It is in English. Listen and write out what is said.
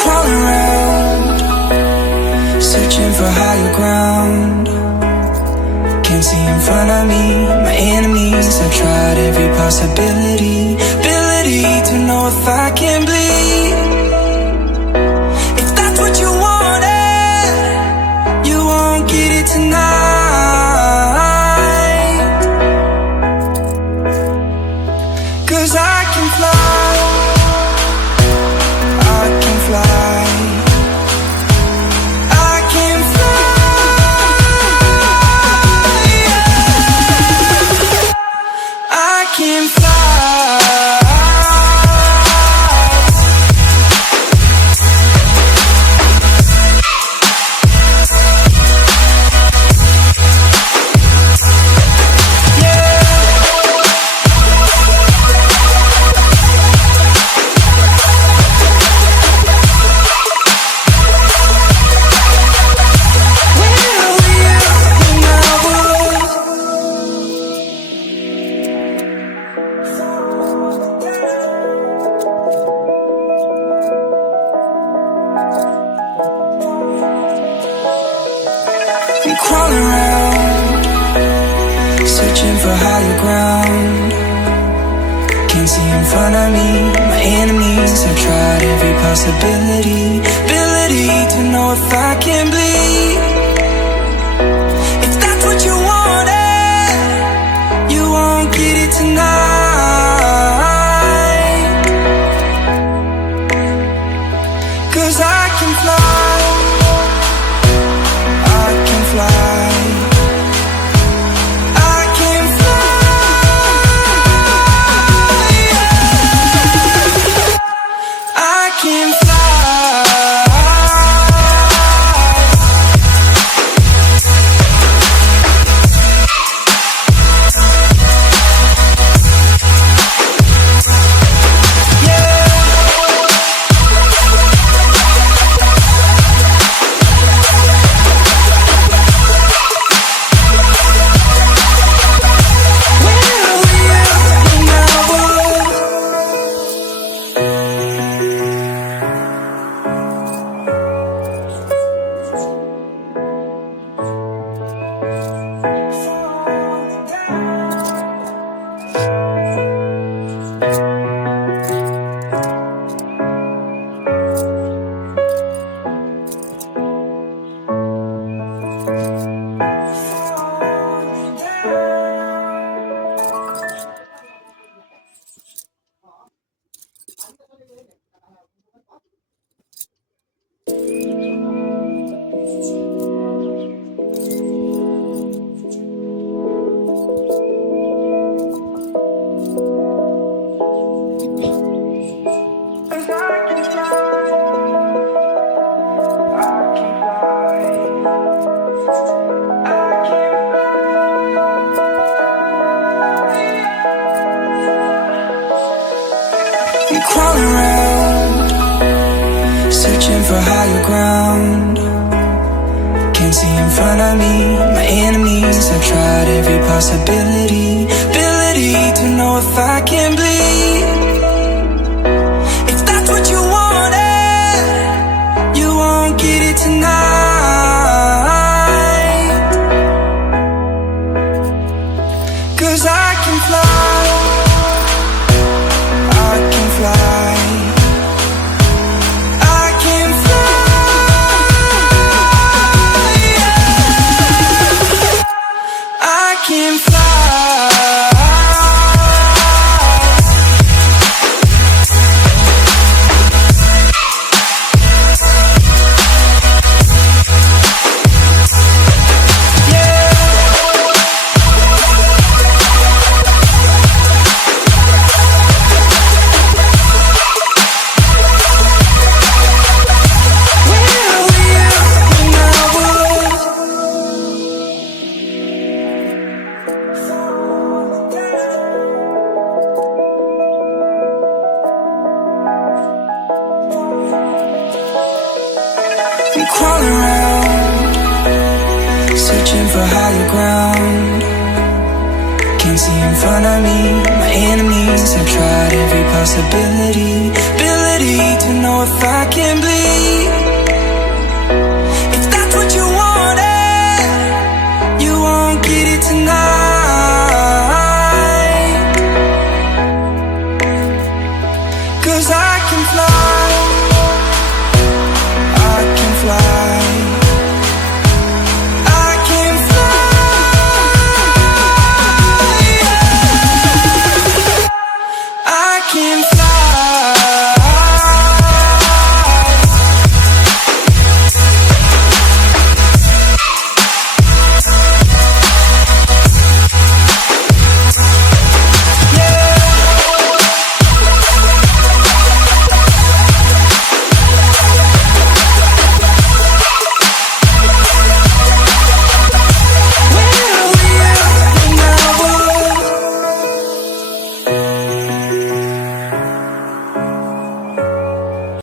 Crawling around, searching for higher ground. Can't see in front of me, my enemies. I've tried every possibility, ability to know if I can bleed. If that's what you wanted, you won't get it tonight. 'Cause I can fly, I can fly, I can fly, I can fly. Crawling around, searching for higher ground. Can't see in front of me, my enemies. I've tried every possibility, ability to know if I can bleed. If that's what you wanted, you won't get it tonight. 'Cause I can fly, I can fly, I can fly, I can fly. Crawling around, searching for higher ground. Can't see in front of me, my enemies. I've tried every possibility, ability to know if I can bleed. If that's what you wanted, you won't get it tonight. 'Cause I can fly, I can fly, I can fly, I can fly. for higher ground. Can't see in front of me, my enemies. I've tried every possibility, ability to know if I can bleed.